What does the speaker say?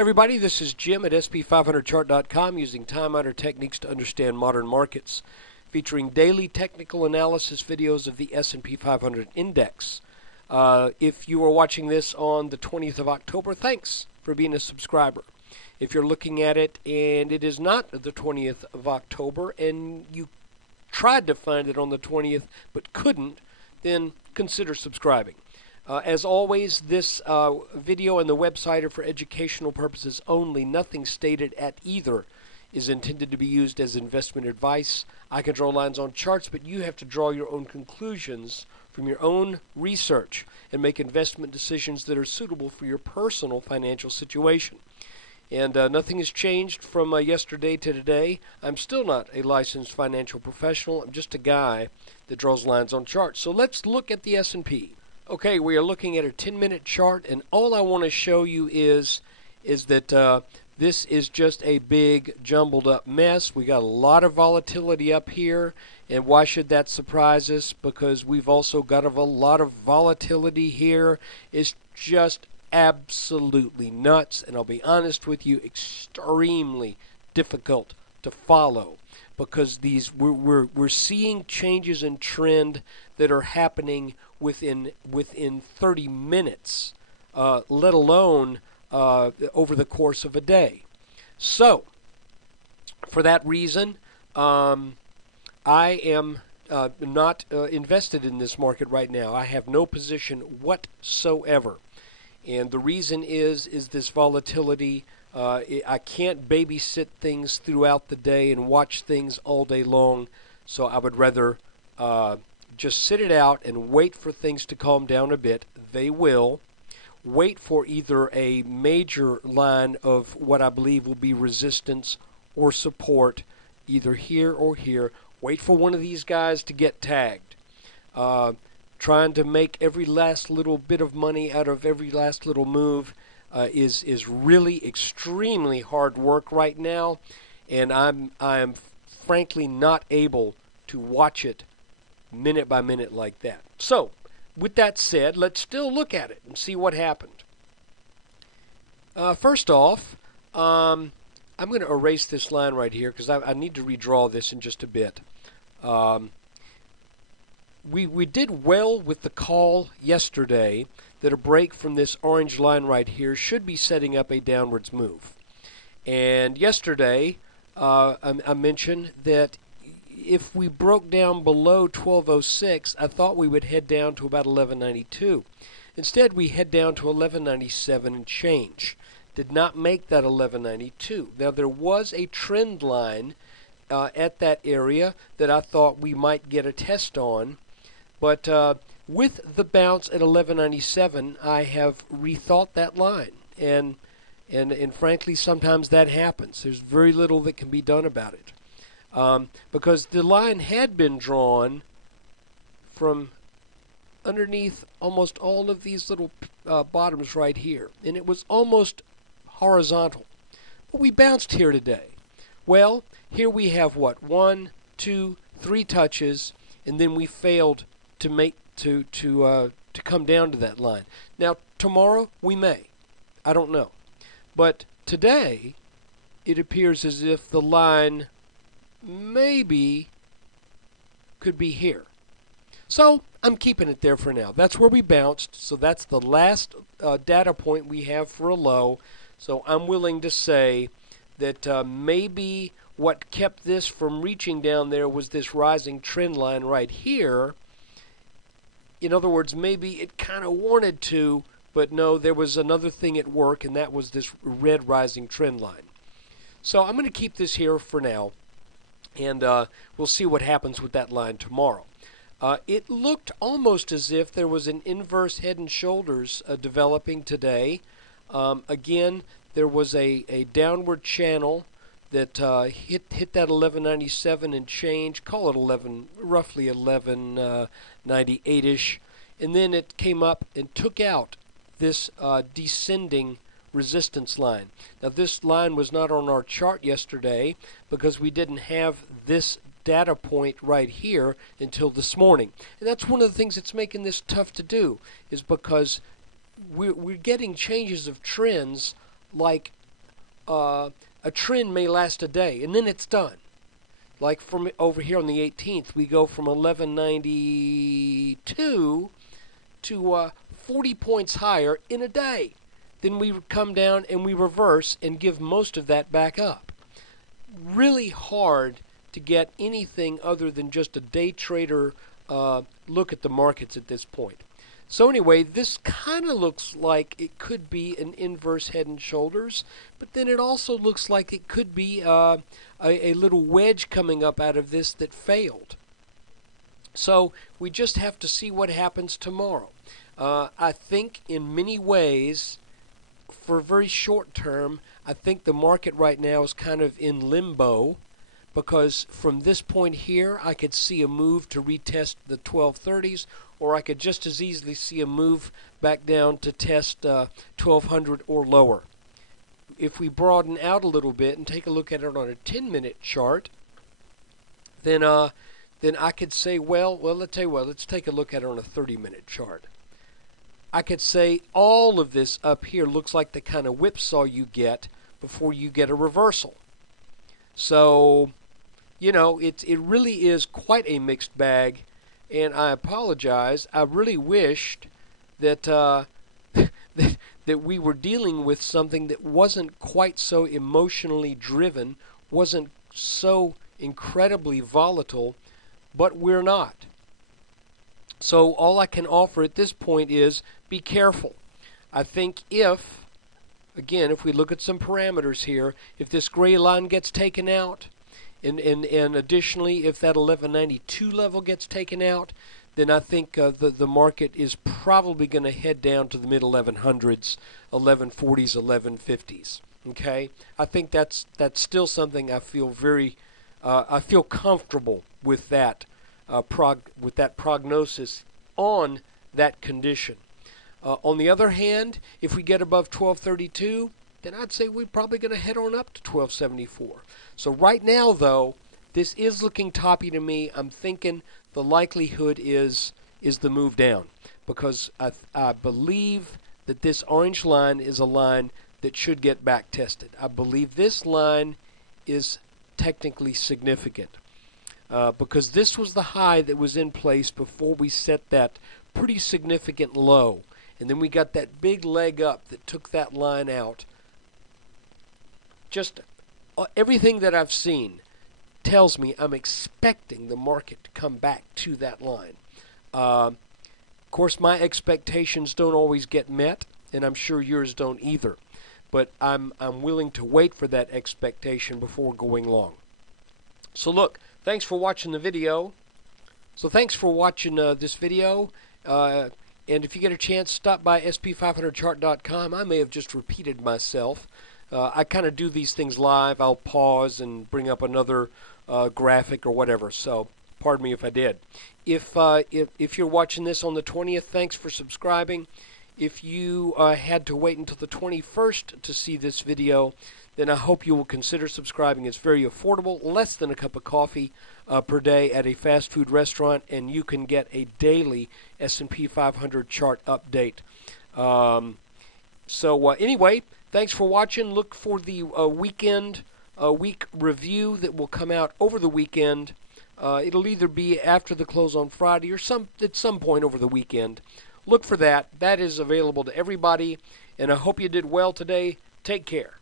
Everybody, this is Jim at SP500chart.com using time-honored techniques to understand modern markets, featuring daily technical analysis videos of the S&P 500 index. If you are watching this on the 20th of October, thanks for being a subscriber. If you're looking at it and it is not the 20th of October and you tried to find it on the 20th but couldn't, then consider subscribing. As always, this video and the website are for educational purposes only. Nothing stated at either is intended to be used as investment advice. I can draw lines on charts, but you have to draw your own conclusions from your own research and make investment decisions that are suitable for your personal financial situation. And nothing has changed from yesterday to today. I'm still not a licensed financial professional. I'm just a guy that draws lines on charts. So let's look at the S&P. Okay, we are looking at a 10-minute chart, and all I want to show you is that this is just a big jumbled up mess. We got a lot of volatility up here, and why should that surprise us? Because we've also got a lot of volatility here. It's just absolutely nuts, and I'll be honest with you, extremely difficult to follow, because we're seeing changes in trend that are happening within 30 minutes, let alone over the course of a day. So, for that reason, I am not invested in this market right now. I have no position whatsoever. And the reason is this volatility. I can't babysit things throughout the day and watch things all day long, so I would rather just sit it out and wait for things to calm down a bit. They will. Wait for either a major line of what I believe will be resistance or support, either here or here. Wait for one of these guys to get tagged. Trying to make every last little bit of money out of every last little move is really extremely hard work right now, and I'm frankly not able to watch it minute by minute like that. So, with that said, let's still look at it and see what happened. First off, I'm going to erase this line right here because I need to redraw this in just a bit. We did well with the call yesterday that a break from this orange line right here should be setting up a downwards move. And yesterday, I mentioned that if we broke down below 1206, I thought we would head down to about 1192. Instead, we head down to 1197 and change. Did not make that 1192. Now, there was a trend line at that area that I thought we might get a test on, but with the bounce at 1197, I have rethought that line, and frankly, sometimes that happens. There's very little that can be done about it. Because the line had been drawn from underneath almost all of these little bottoms right here, and it was almost horizontal. But we bounced here today. Well, here we have what? 1, 2, 3 touches, and then we failed to make to come down to that line. Now tomorrow we may. I don't know. But today it appears as if the line maybe could be here. So I'm keeping it there for now. That's where we bounced, so that's the last data point we have for a low. So I'm willing to say that maybe what kept this from reaching down there was this rising trend line right here. In other words, maybe it kind of wanted to, but no, there was another thing at work, and that was this red rising trend line. So I'm going to keep this here for now, and we'll see what happens with that line tomorrow. It looked almost as if there was an inverse head and shoulders developing today. Again, there was a downward channel that hit that 1197 and change, call it roughly 1198-ish, and then it came up and took out this descending resistance line. Now this line was not on our chart yesterday because we didn't have this data point right here until this morning. And that's one of the things that's making this tough to do, is because we're getting changes of trends like a trend may last a day, and then it's done. Like from over here on the 18th, we go from 1192 to 40 points higher in a day. Then we come down and we reverse and give most of that back up. Really hard to get anything other than just a day trader look at the markets at this point. So anyway, this kind of looks like it could be an inverse head and shoulders, but then it also looks like it could be a little wedge coming up out of this that failed. So we just have to see what happens tomorrow. I think in many ways, for very short term, I think the market right now is kind of in limbo, because from this point here, I could see a move to retest the 1230s, or I could just as easily see a move back down to test 1200 or lower. If we broaden out a little bit and take a look at it on a 10-minute chart, then I could say, well, let's tell you what, let's take a look at it on a 30-minute chart. I could say all of this up here looks like the kind of whipsaw you get before you get a reversal. So, you know, it really is quite a mixed bag, and I apologize. I really wished that that we were dealing with something that wasn't quite so emotionally driven, wasn't so incredibly volatile, but we're not. So all I can offer at this point is be careful. I think if we look at some parameters here, if this gray line gets taken out, and additionally, if that 1192 level gets taken out, then I think the market is probably going to head down to the mid 1100s, 1140s, 1150s. Okay, I think that's still something I feel I feel comfortable with that prognosis on that condition. On the other hand, if we get above 1232, then I'd say we're probably going to head on up to 1274. So right now, though, this is looking toppy to me. I'm thinking the likelihood is the move down, because I believe that this orange line is a line that should get back tested. I believe this line is technically significant, because this was the high that was in place before we set that pretty significant low. And then we got that big leg up that took that line out. Just everything that I've seen tells me I'm expecting the market to come back to that line. Of course, my expectations don't always get met, and I'm sure yours don't either. But I'm willing to wait for that expectation before going long. So look, thanks for watching the video. Thanks for watching this video. And if you get a chance, stop by sp500chart.com. I may have just repeated myself. I kind of do these things live. I'll pause and bring up another graphic or whatever. So pardon me if I did. If you're watching this on the 20th, thanks for subscribing. If you had to wait until the 21st to see this video, then I hope you will consider subscribing. It's very affordable, less than a cup of coffee per day at a fast food restaurant, and you can get a daily S&P 500 chart update. Anyway, thanks for watching. Look for the week review that will come out over the weekend. It'll either be after the close on Friday or at some point over the weekend. Look for that. That is available to everybody, and I hope you did well today. Take care.